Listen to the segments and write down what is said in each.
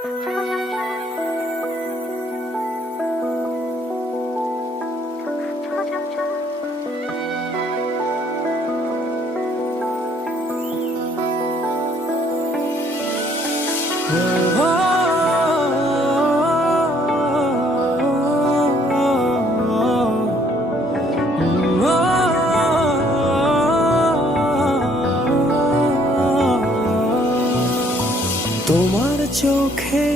তোমার চোখে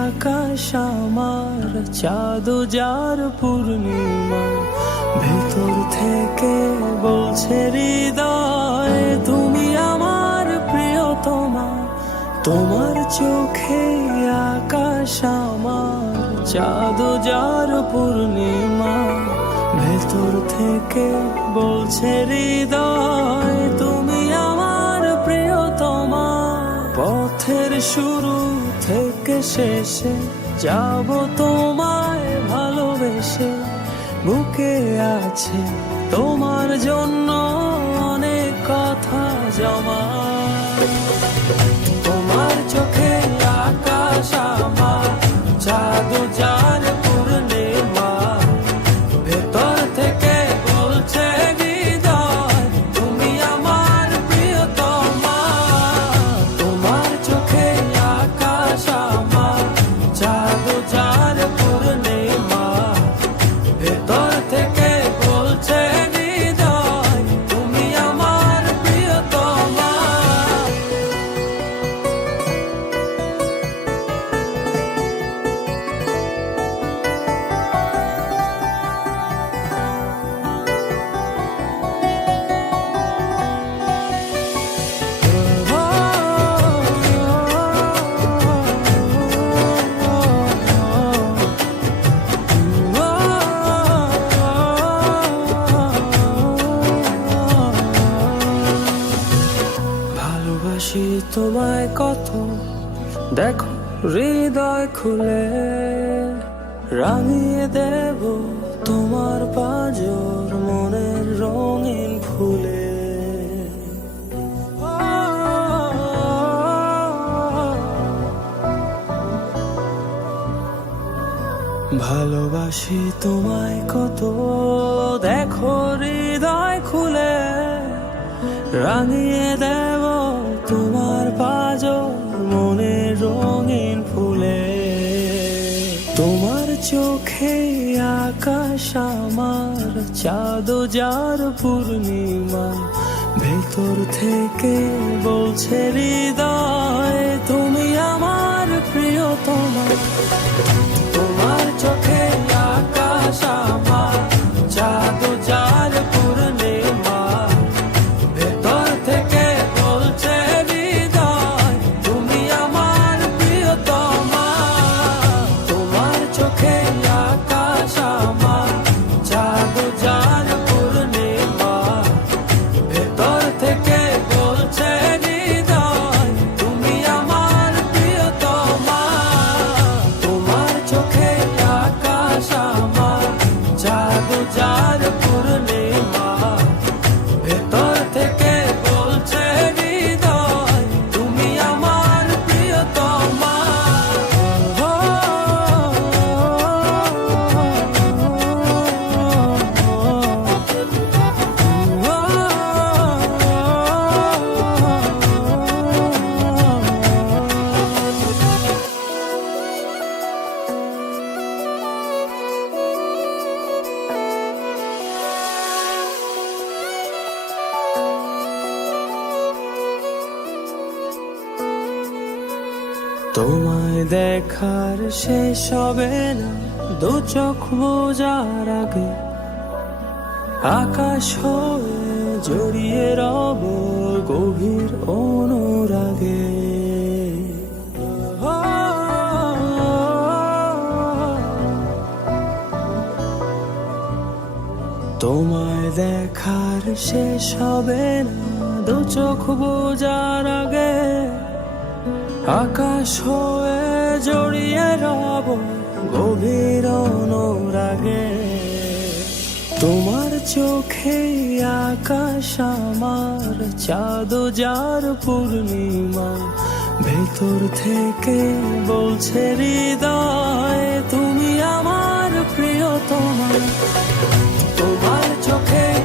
আকাশ আমার চাঁদ যার পূর্ণিমা, ভেতর থেকে বলছে হৃদয় তুমি আমার প্রিয়তমা। তোমার চোখে আকাশ আমার চাঁদ যার পূর্ণিমা, ভেতর থেকে বলছে হৃদয় তুমি আমার প্রিয়তমা। পথের শুরু থেকে শেষে যাব তোমায় ভালোবেসে, বুকে আছে তোমার জন্য অনেক কথা জমা। তোমার চোখে আকাশ আমার চাঁদ যার পূর্ণিমা, ভেতর থেকে বলছে হৃদয় তুমি আমার প্রিয়তমা। তোমার চোখে আকাশ আমার চাঁদ যার পূর্ণিমা, ভেতর থেকে বলছে হৃদয় তুমি আমার প্রিয়তমা। ভালোবাসি তোমায় কত, দেখো হৃদয় খুলে রাঙিয়ে দেব তোমার পাঁজর মনের রঙিন ফুলে। ভালোবাসি তোমায় কত, দেখো হৃদয় খুলে রাঙিয়ে দেব তোমার পাঁজর মনের রঙিন ফুলে। তোমার চোখে আকাশ আমার চাঁদ যার পূর্ণিমা, ভেতর থেকে বলছে হৃদয় তুমি আমার প্রিয়তমা। তোমার চোখে আকাশ আমার চাঁদ যার পূর্ণিমা, ভেতর থেকে বলছে হৃদয় তুমি আমার প্রিয়তমা। তোমার চোখে আকাশ আমার চাঁদ যার পূর্ণিমা, ভেতর থেকে বলছে হৃদয় তুমি আমার প্রিয়তমা। তোমার চোখে আকাশ আমার চাঁদ যার পূর্ণিমা, ভেতর থেকে বলছে হৃদয় তুমি আমার প্রিয়তমা। তোমায় দেখার শেষ হবে না দু চোখ বোঝার আগে, আকাশ হয়ে জড়িয়ে রব গভীর অনুরাগে। তোমায় দেখার শেষ হবে না দু চোখ বোঝার আগে, আকাশ হয়ে জড়িয়ে রব গভীর অনুরাগে। তোমার চোখে আকাশ আমার চাঁদ যার পূর্ণিমা, ভেতর থেকে বলছে হৃদয় তুমি আমার প্রিয়তমা, তোমার চোখে